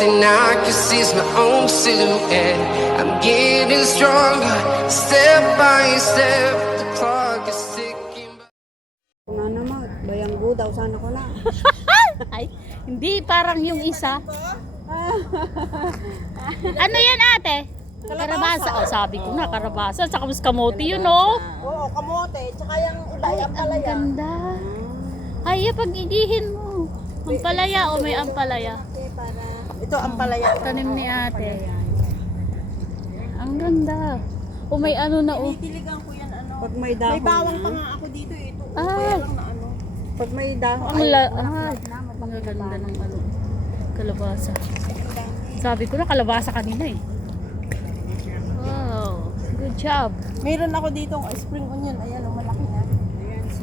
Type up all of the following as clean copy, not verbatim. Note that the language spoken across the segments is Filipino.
thing I can see is my own silhouette. I'm getting stronger, step by step. The clock is ticking. Nga naman, bayanggo daw sana ko na. Ay, hindi parang yung isa. Ano yan ate? Karabasa. Oh, sabi ko na, karabasa. Saka mas kamote yun, oh. Oo, kamote. Tsaka yung ulay, ang Ang palaya. ganda. Ay, pag-igihin mo. Ampalaya o may ampalaya? Ito ang palaya. Tanim ni ate. Ang ganda. O may ano na, oh. Tiligan ko yan ano. Pag may dahon May bawang na, pa nga ako dito eh. Ito. Ay. Kaya lang na ano. pag may dahon, Ang ganda ng ano, kalabasa. Sabi ko na kalabasa kanina eh. Wow, good job. Mayroon ako dito spring onion. Ayan, oh, malaki na.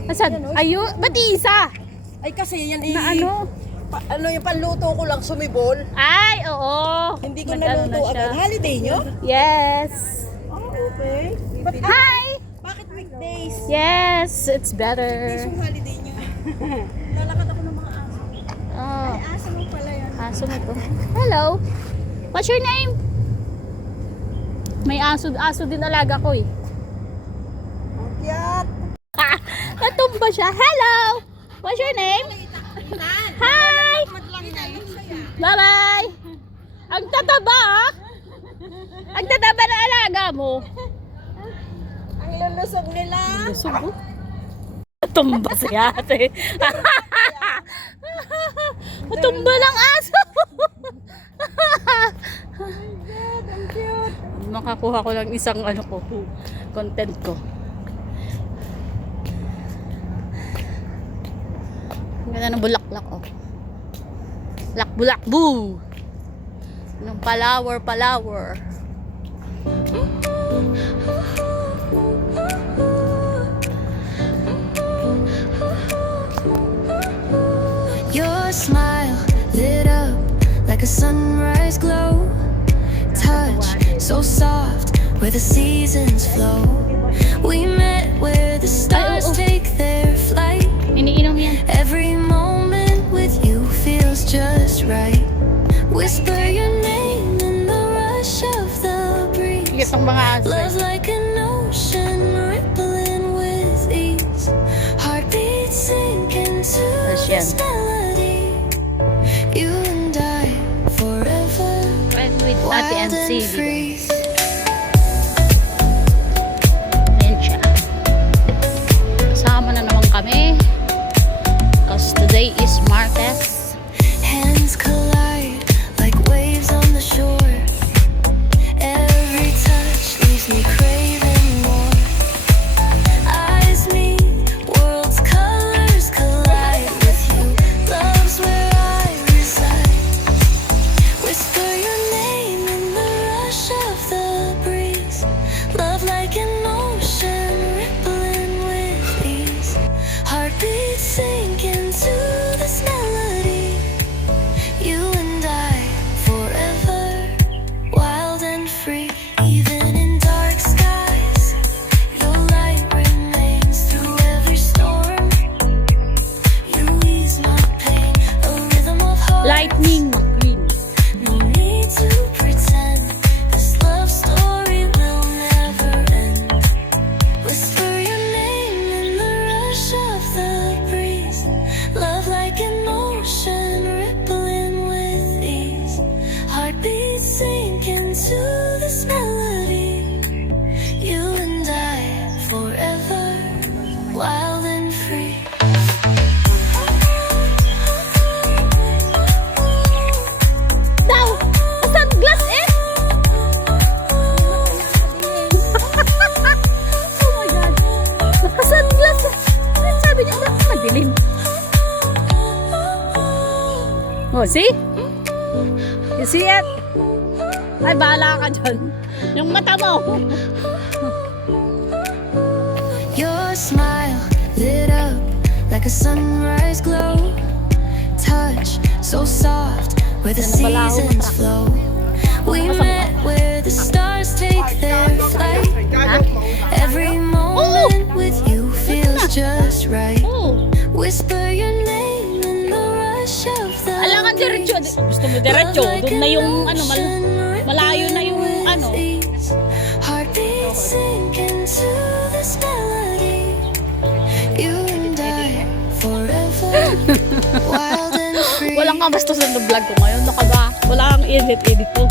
Asan? Ayun, ba't isa? Ay kasi yan eh. Na ano? Ano yung panluto ko lang sumibol. Ay, oo. Hindi ko Nag-ano naluto na siya. agad. Holiday nyo? Yes. Oh, okay. But Hi! bakit weekdays? Yes, it's Weekdays better. yung holiday nyo. Lalakad ako ng mga aso. Oh, Ay, aso mo pala yan. aso mo to. Hello. What's your name? May aso din alaga ko eh. Ang cute. Natumba siya. Hello! What's your name? Hi! Bye-bye! Ang tataba ah! Ang tataba na alaga mo. Ang lulusog nila. Busog ko. Natumba si ate. Natumba lang aso. Ang cute. Makakuha ko lang isang ano ko, content ko. Ang ganda ng bulaklak oh. Bulak boo. Ng palawer. Your smile lit up like a sunrise glow. Touch so soft where the seasons flow. We met where the stars take their flight. Iniinom yan. Every moment with you feels just right. Whisper your name in the rush of the breeze. Itong mga aso. Love like an ocean rippling with ease. Heartbeat sink into this melody. You and I forever Friend with Ate wild and and Silly. free. Ayan siya. Kasama na naman kami. Because today is Martes. Hands collide like waves on the shore. Every touch leaves me craving more. Eyes meet, worlds' colors collide with you. Love's where I reside. Whisper your name in the rush of the breeze. Love like an ocean rippling with ease. Heartbeats sink into this melody. You and I forever wild and free. Even in dark skies, your light remains through every storm. You ease my pain, a rhythm of heart. Lightning McQueen. No need to pretend this love story will never end. Whisper your name in the rush of the breeze. Love like an ocean rippling with ease. Heartbeats sink into this melody. You and I forever wild and free. Daw! Sunglass eh! Oh my God! Naka-sunglass eh! Sabi niya, bakit madilim? Oh, see? You see it? Ay, bahala ka dyan. Yung mata mo. Your smile lit up like a sunrise glow. Touch so soft where the seasons flow. We met where the stars take their flight. Every moment with you feels just right. Oh, Whisper your name in the rush of the alangan diretso. breeze. Gusto dumidiretso. Doon na yung ano, malayo na yung ano. Heartbeats sink into this melody. You and I forever wild and free. Walang kabastusan ng vlog ko ngayon. Nakaba. Wala kang edit to.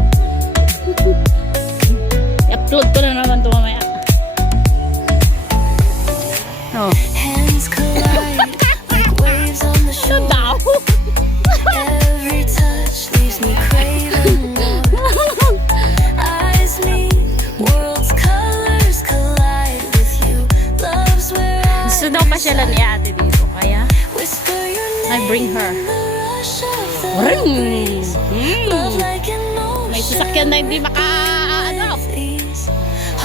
I-upload ko na naman to mamaya. Oh. Hands collide like waves on the Ito shore. daw. Every touch leaves me craving more. Eyes meet, worlds colors collide with you. Love's where I Gusto daw pa siya ni ate dito. Kaya, whisper your I bring her. name in the rush of the Ring! breeze. Love like an May ocean sasakyan na hindi ano. with ease.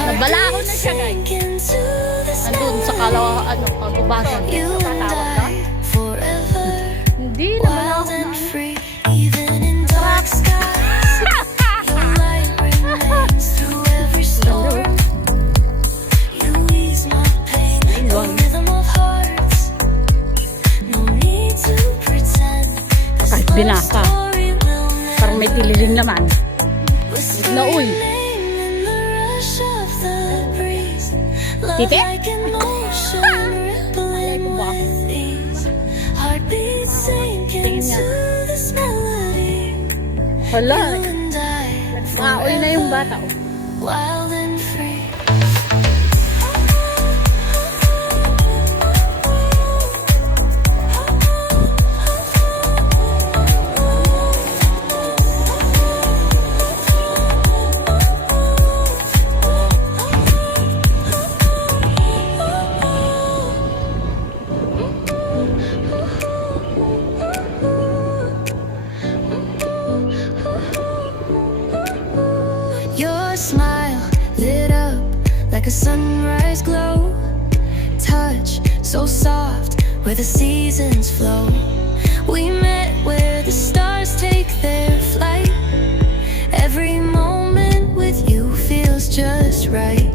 Nabalahon na siya, guys. Sink into this Nandun sa kagubagan. You and Tatawag ka? I forever Hindi, wild nabalahon na. and free, even in dark skies. Your light remains through every storm. You ease my pain, the rhythm of hearts. No need to pretend. This Kahit love binasa. story will Parang may tililing naman. whisper na, uy. your name in the rush of the breeze. Love Tite? like an ocean rippling with ease. Heartbeats sink Tingin into niya. this melody. Hala, You and I maoy na yung bata. Oh. wild and free. Your smile lit up like a sunrise glow. Touch so soft where the seasons flow. We met where the stars take their flight. Every moment with you feels just right.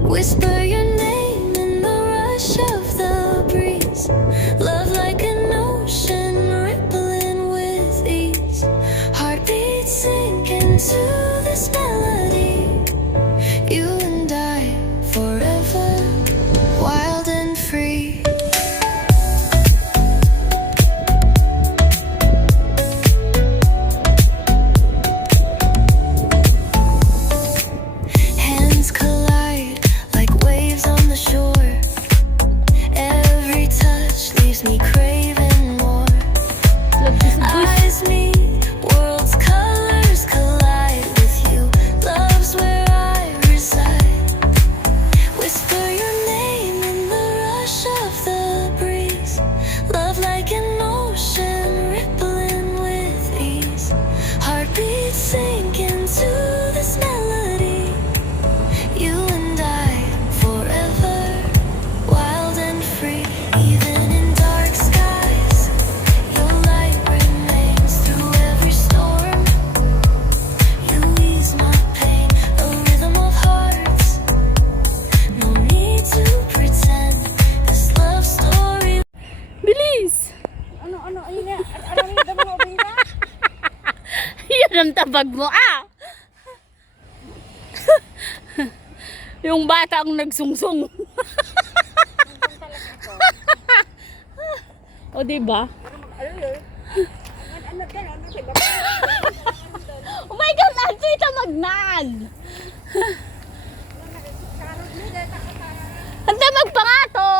Whisper your name in the rush of the breeze. Love like an ocean rippling with ease. Heartbeats sink into this melody. You and I forever wild and free. Hands collide like waves on the shore. Every touch leaves me craving more. Eyes meet, worlds colors collide with you. Love's where I reside. Whisper your name in the rush of the breeze. Love like an ocean rippling with ease. Heartbeats sink into this melody. You and I forever wild and free, even in dark skies. Your light remains through every storm. You ease my pain, the rhythm of hearts. No need to pretend this love story. Bilis! Ano, ayun na. Aramid na mga obina. Yan ang tabag mo, ah! Yung bata ang nagsungsong. O, diba? Ano ka, ano sa baba? Oh my God, Nancy, tamagnan! Handa magpangato!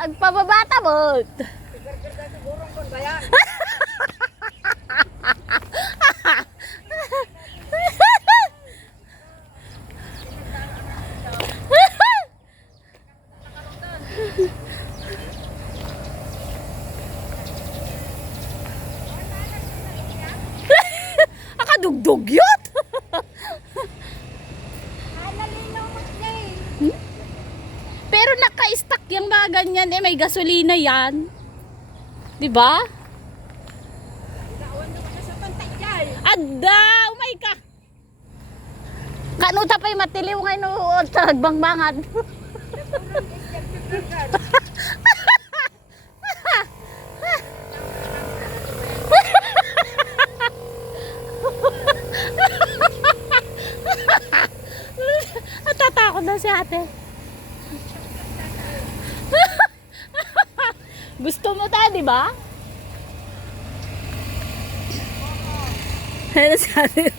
Agpababata mo! Sigurong kon bayan. Akadugdog yun! Pero naka-stack yung mga ganyan, eh may gasolina yan. 'Di ba? Adda, umay ka. Kanuta pa'y matiliw ngayon sa nagbangbangan. si ate. Gusto mo ta, di ba? Ayun si ate.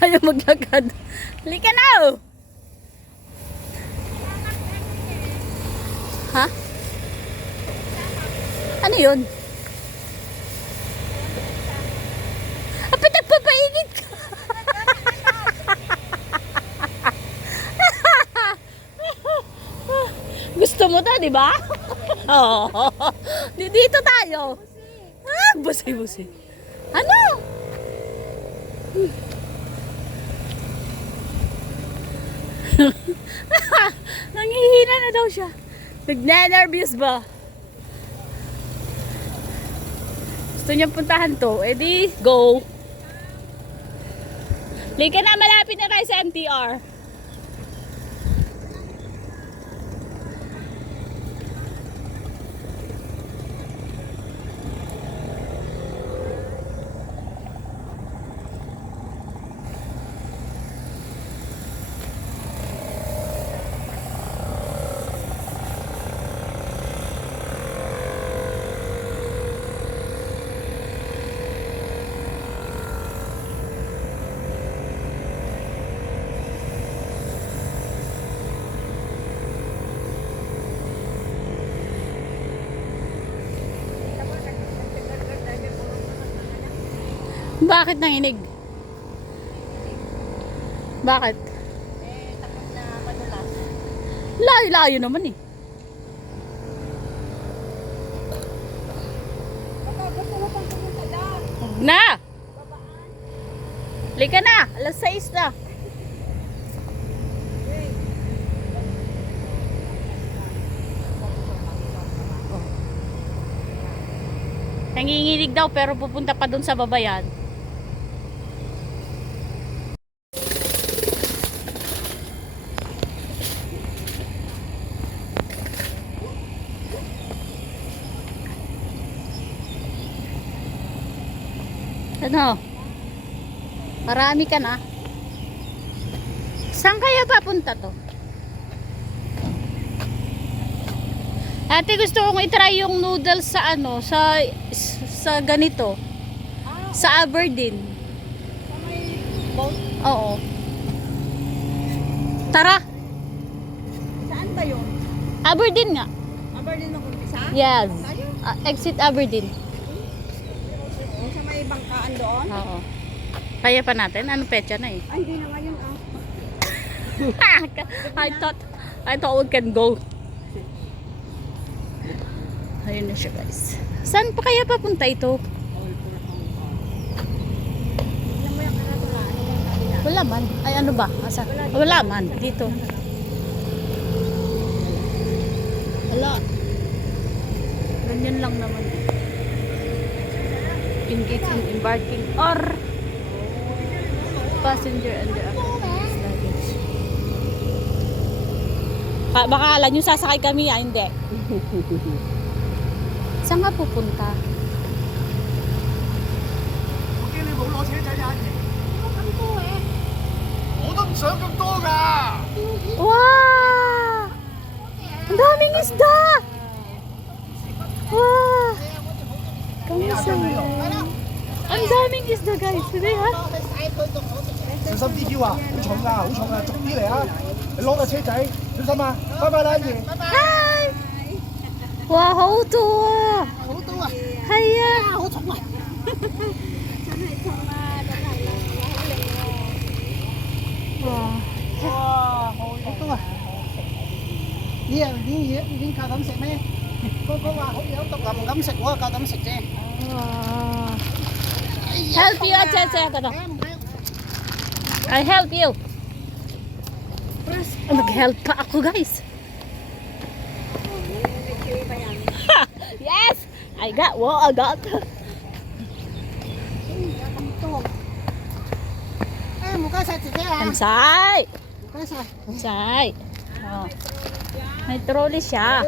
Ayaw maglakad. Halika na! Ha? Ano yun? Apit nagpapainit ka. Gusto mo to, di ba? Oo. Dito tayo. Ah, busi. Ano? Nangihina na daw siya. Nagna-nervous ba? Gusto niya puntahan to. Eh di, go. Lika na, malapit na tayo sa MTR. Bakit nanginig? Bakit? Eh, takot na madulas. Layo-layo naman eh. Baka gusto mo pang pumunta doon. Huwag na! Lika na! Alas 6 na. Nanginginig daw pero pupunta pa dun sa babayan. Ano? Marami ka na. Saan kaya papunta to? Ate, gusto kong i-try yung noodles sa ano, sa ganito. Sa Aberdeen. Sa may boat. Oo. Tara. Saan ba yun? Aberdeen nga. Aberdeen ng umpisa? Yes. Tayo? Exit Aberdeen. Yung sa may bangkaan doon? Oo. Kaya pa natin. Ano petsa na eh. Ay, hindi na ngayon ah. I thought we can go. Ayun na siya guys. Saan pa kaya papunta ito? Tingnan mo yung karatula. Ano yung kabila? Wala man. Ay ano ba? Asa? Wala man. Dito. Wala. Ganyan lang naman. Engage in embarking or passenger under accompanies luggage. Baka alam nyo sasakay kami hindi. Saan nga pupunta? 我驚你冇攞車仔啊！我都唔想咁多㗎。 Wow! Ang daming isda! Wow! Kamusta mo? Ang daming isda guys. Hindi ha? 小心啲腰啊！好重㗎，好重啊！逐啲嚟啊！你攞架車仔，小心啊！拜拜啦，Andy。 Hi! Wow, 好多啊！好多啊！係啊！好重啊！真係重啊！真係啦，好靚喎！哇！哇，好多啊！呢夠膽食咩？哥哥話好有毒啊，唔敢食，我夠膽食啫。哇！Help you, Cheche. Ano? 唔係。 I help you. Nag-help pa ako guys. Yes! I got what I got. 唔該晒姐姐啊！ Ansay! 唔該晒。 Ansay! Oh. May trolley siya.